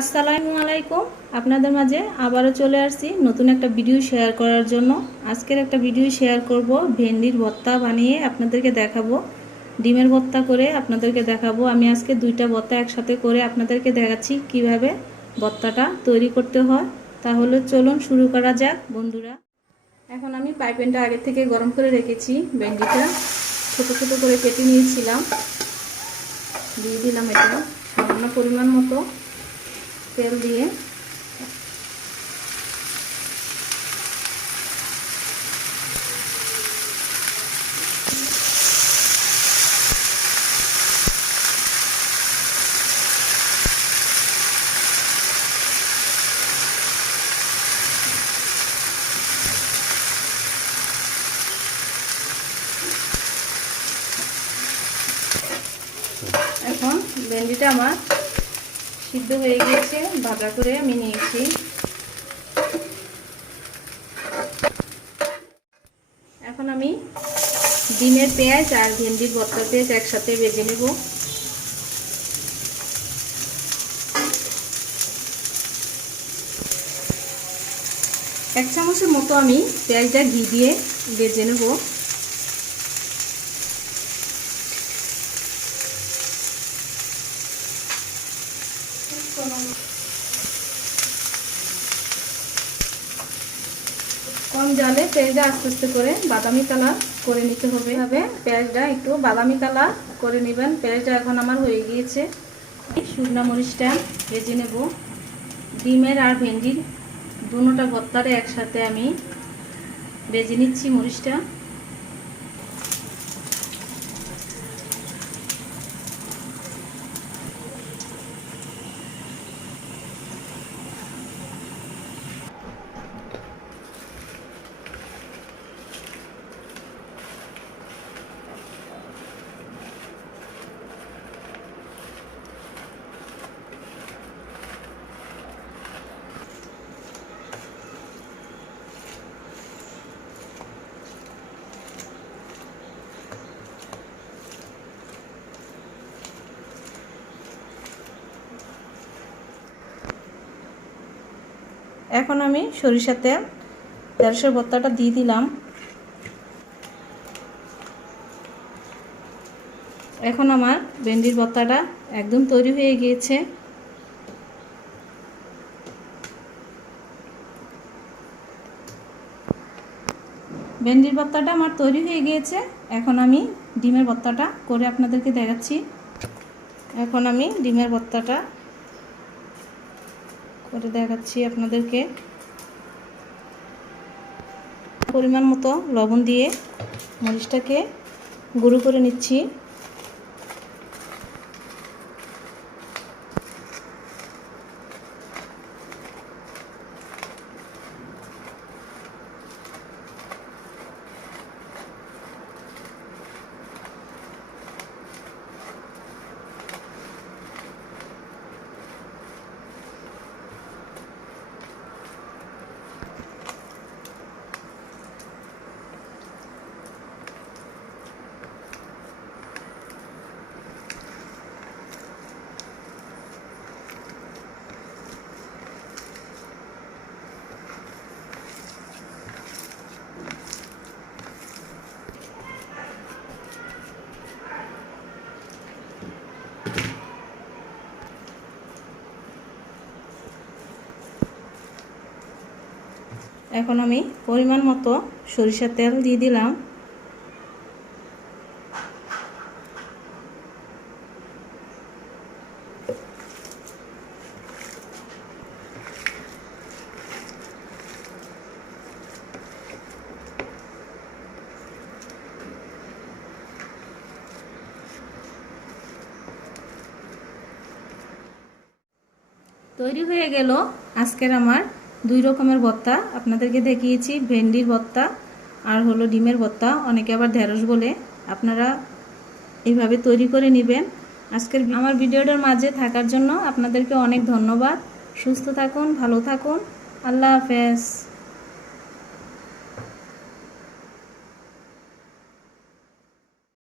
আসসালামু আলাইকুম। আপনাদের মাঝে আবারও চলে আসছি নতুন একটা ভিডিও শেয়ার করার জন্য। আজকের একটা ভিডিও শেয়ার করব ভেন্ডির ভর্তা বানিয়ে আপনাদেরকে দেখাবো, ডিমের ভর্তা করে আপনাদেরকে দেখাবো। আমি আজকে দুইটা ভর্তা একসাথে করে আপনাদেরকে দেখাচ্ছি কিভাবে ভর্তাটা তৈরি করতে হয়। তাহলে চলুন শুরু করা যাক বন্ধুরা। এখন আমি পাইপেনটা আগে থেকে গরম করে রেখেছি। ভেন্ডিটা ছোট ছোট করে কেটে নিয়েছিলাম, দিয়ে দিলাম এটা সামান্য পরিমাণ মতো তেল দিয়ে। এখন ভেন্ডিটা আমার সিদ্ধ হয়ে গিয়েছে, ভাজা করে আমি নিয়েছি। এখন আমি ডিমের পেঁয়াজ আর ভেন্ডির ভর্তা পেঁয়াজ একসাথে ভেজে নেব। এক চামচের মতো আমি পেঁয়াজটা ঘি দিয়ে ভেজে নেব। কম জালে পেঁয়াজটা আস্তে আস্তে করে বাদামি কালার করে নিতে হবে। এভাবে পেঁয়াজটা একটু বাদামি কালার করে নেবেন। পেঁয়াজটা এখন আমার হয়ে গিয়েছে। শুকনো মরিচটা ভেজে নেব। ডিমের আর ভেন্ডির দুটোটা ভর্তারে একসাথে আমি ভেজে নিচ্ছি মরিচটা। এখন আমি সরিষার তেল ঢেঁড়সের ভর্তাটা দিয়ে দিলাম। এখন আমার ভেন্ডির ভর্তাটা একদম তৈরি হয়ে গিয়েছে। ভেন্ডির ভর্তাটা আমার তৈরি হয়ে গিয়েছে। এখন আমি ডিমের ভর্তাটা করে আপনাদেরকে দেখাচ্ছি। এখন আমি ডিমের ভর্তাটা করে দেখাচ্ছি আপনাদেরকে। পরিমাণ মতো লবণ দিয়ে মরিচটাকে গুঁড়ো করে নিচ্ছি। এখন আমি পরিমাণ মতো সরিষার তেল দিয়ে দিলাম। তৈরি হয়ে গেল আজকের আমার দুই রকমের ভর্তা। আপনাদেরকে দেখিয়েছি ভেন্ডির ভর্তা আর হলো ডিমের ভর্তা, অনেকে আবার ঢেঁড়স বলে। আপনারা এইভাবে তৈরি করে নেবেন। আজকের আমার ভিডিওটার মাঝে থাকার জন্য আপনাদেরকে অনেক ধন্যবাদ। সুস্থ থাকুন, ভালো থাকুন। আল্লাহ হাফেজ।